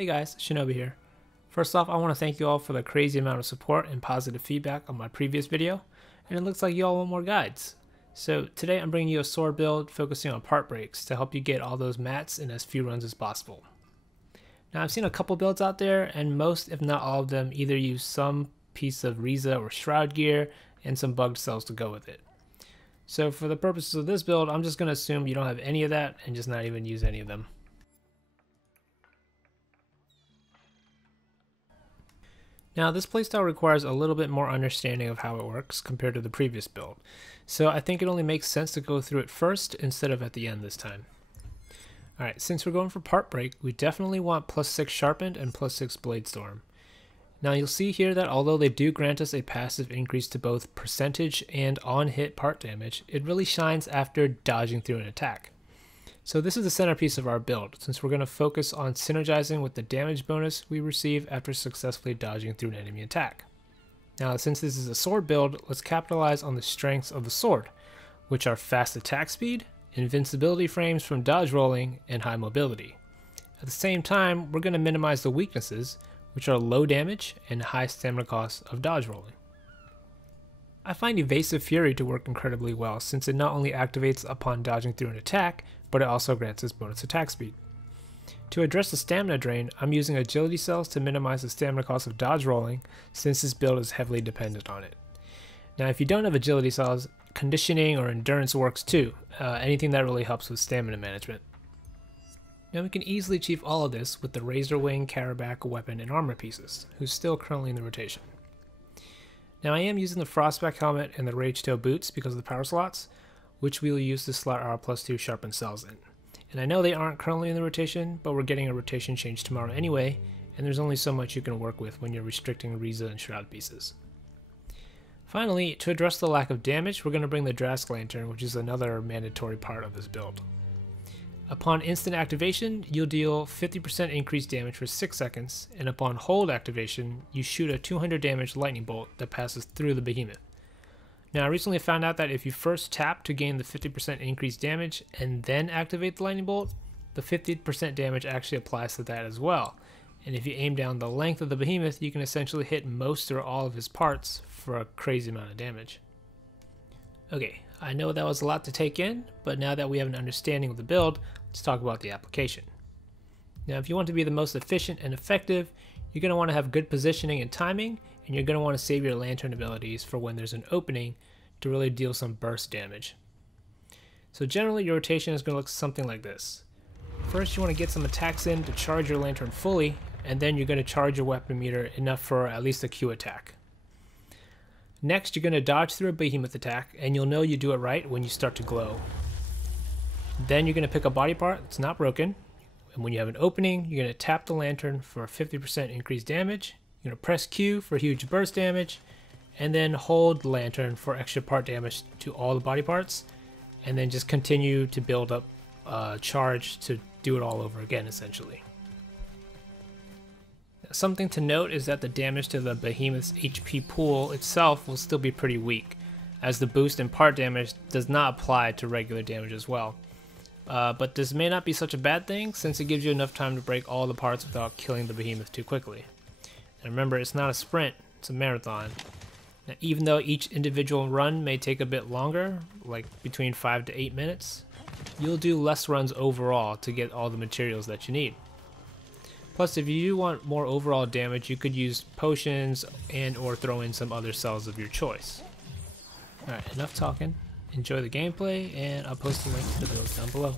Hey guys, Shihnobi here. First off, I want to thank you all for the crazy amount of support and positive feedback on my previous video, and it looks like you all want more guides. So today I'm bringing you a sword build focusing on part breaks to help you get all those mats in as few runs as possible. Now I've seen a couple builds out there, and most if not all of them either use some piece of Reza or Shroud gear and some bugged cells to go with it. So for the purposes of this build, I'm just going to assume you don't have any of that and just not even use any of them. Now this playstyle requires a little bit more understanding of how it works compared to the previous build, so I think it only makes sense to go through it first instead of at the end this time. Alright, since we're going for part break, we definitely want +6 sharpened and +6 blade storm. Now you'll see here that although they do grant us a passive increase to both percentage and on hit part damage, it really shines after dodging through an attack. So this is the centerpiece of our build, since we're going to focus on synergizing with the damage bonus we receive after successfully dodging through an enemy attack. Now since this is a sword build, let's capitalize on the strengths of the sword, which are fast attack speed, invincibility frames from dodge rolling, and high mobility. At the same time, we're going to minimize the weaknesses, which are low damage and high stamina costs of dodge rolling. I find Evasive Fury to work incredibly well, since it not only activates upon dodging through an attack, but it also grants us bonus attack speed. To address the stamina drain, I'm using agility cells to minimize the stamina cost of dodge rolling, since this build is heavily dependent on it. Now if you don't have agility cells, conditioning or endurance works too, anything that really helps with stamina management. Now we can easily achieve all of this with the Razor Wing, Carabac, weapon, and armor pieces, who's still currently in the rotation. Now I am using the Frostback helmet and the Rage Tail boots because of the power slots, which we will use to slot our +2 sharpened cells in. And I know they aren't currently in the rotation, but we're getting a rotation change tomorrow anyway, and there's only so much you can work with when you're restricting Reza and Shroud pieces. Finally, to address the lack of damage, we're going to bring the Drask Lantern, which is another mandatory part of this build. Upon instant activation, you'll deal 50% increased damage for 6 seconds, and upon hold activation, you shoot a 200 damage lightning bolt that passes through the behemoth. Now I recently found out that if you first tap to gain the 50% increased damage and then activate the lightning bolt, the 50% damage actually applies to that as well. And if you aim down the length of the behemoth, you can essentially hit most or all of his parts for a crazy amount of damage. Okay, I know that was a lot to take in, but now that we have an understanding of the build, let's talk about the application. Now if you want to be the most efficient and effective, you're going to want to have good positioning and timing, and you're going to want to save your lantern abilities for when there's an opening to really deal some burst damage. So generally your rotation is going to look something like this. First you want to get some attacks in to charge your lantern fully, and then you're going to charge your weapon meter enough for at least a Q attack. Next you're going to dodge through a behemoth attack, and you'll know you do it right when you start to glow. Then you're going to pick a body part that's not broken, and when you have an opening, you're going to tap the lantern for 50% increased damage. You're going to press Q for huge burst damage, and then hold the lantern for extra part damage to all the body parts, and then just continue to build up charge to do it all over again essentially. Something to note is that the damage to the behemoth's HP pool itself will still be pretty weak, as the boost in part damage does not apply to regular damage as well. But this may not be such a bad thing, since it gives you enough time to break all the parts without killing the behemoth too quickly. And remember, it's not a sprint, it's a marathon. Now, even though each individual run may take a bit longer, like between 5 to 8 minutes, you'll do less runs overall to get all the materials that you need. Plus, if you want more overall damage, you could use potions and or throw in some other cells of your choice. Alright, enough talking. Enjoy the gameplay, and I'll post a link to the build down below.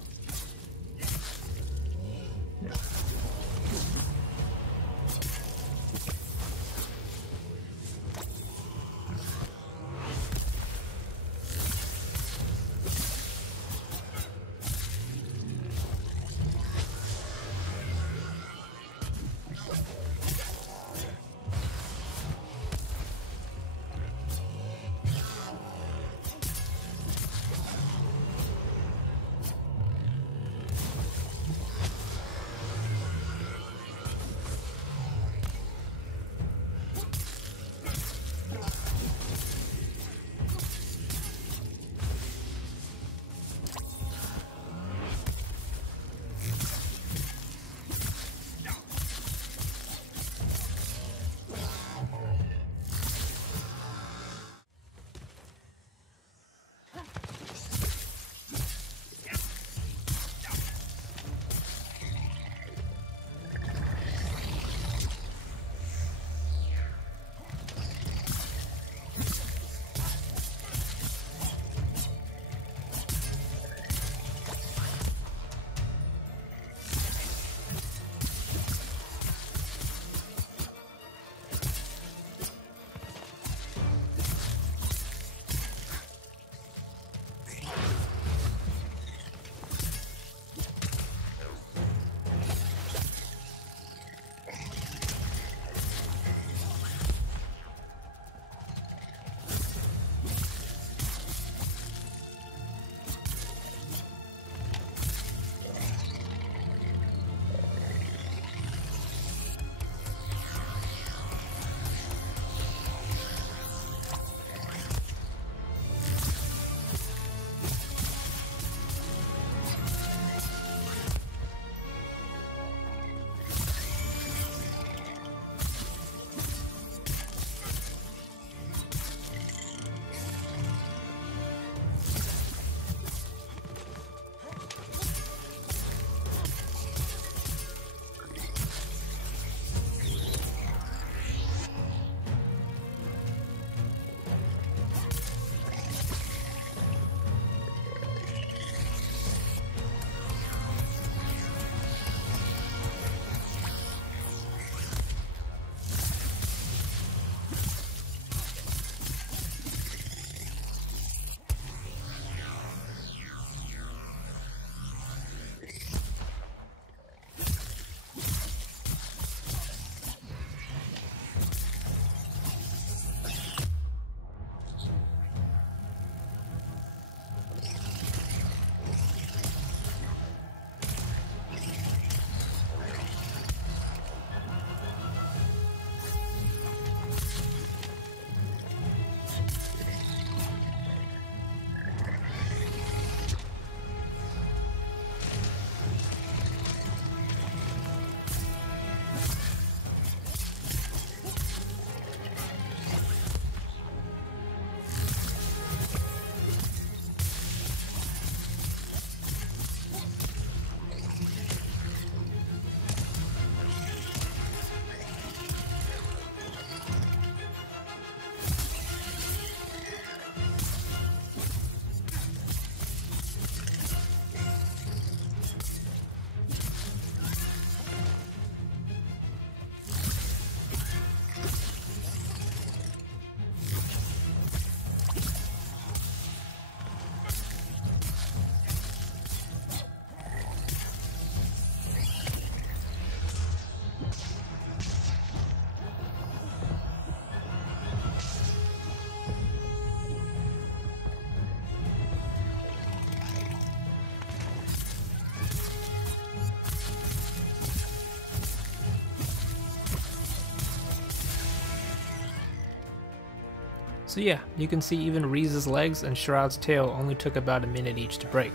So yeah, you can see even Reza's legs and Shroud's tail only took about a minute each to break,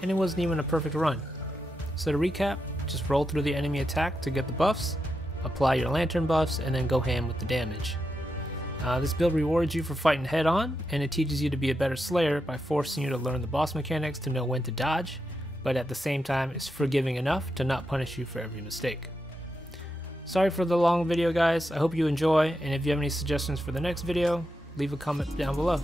and it wasn't even a perfect run. So to recap, just roll through the enemy attack to get the buffs, apply your lantern buffs, and then go ham with the damage. This build rewards you for fighting head on, and it teaches you to be a better slayer by forcing you to learn the boss mechanics to know when to dodge, but at the same time is forgiving enough to not punish you for every mistake. Sorry for the long video guys, I hope you enjoy, and if you have any suggestions for the next video, leave a comment down below.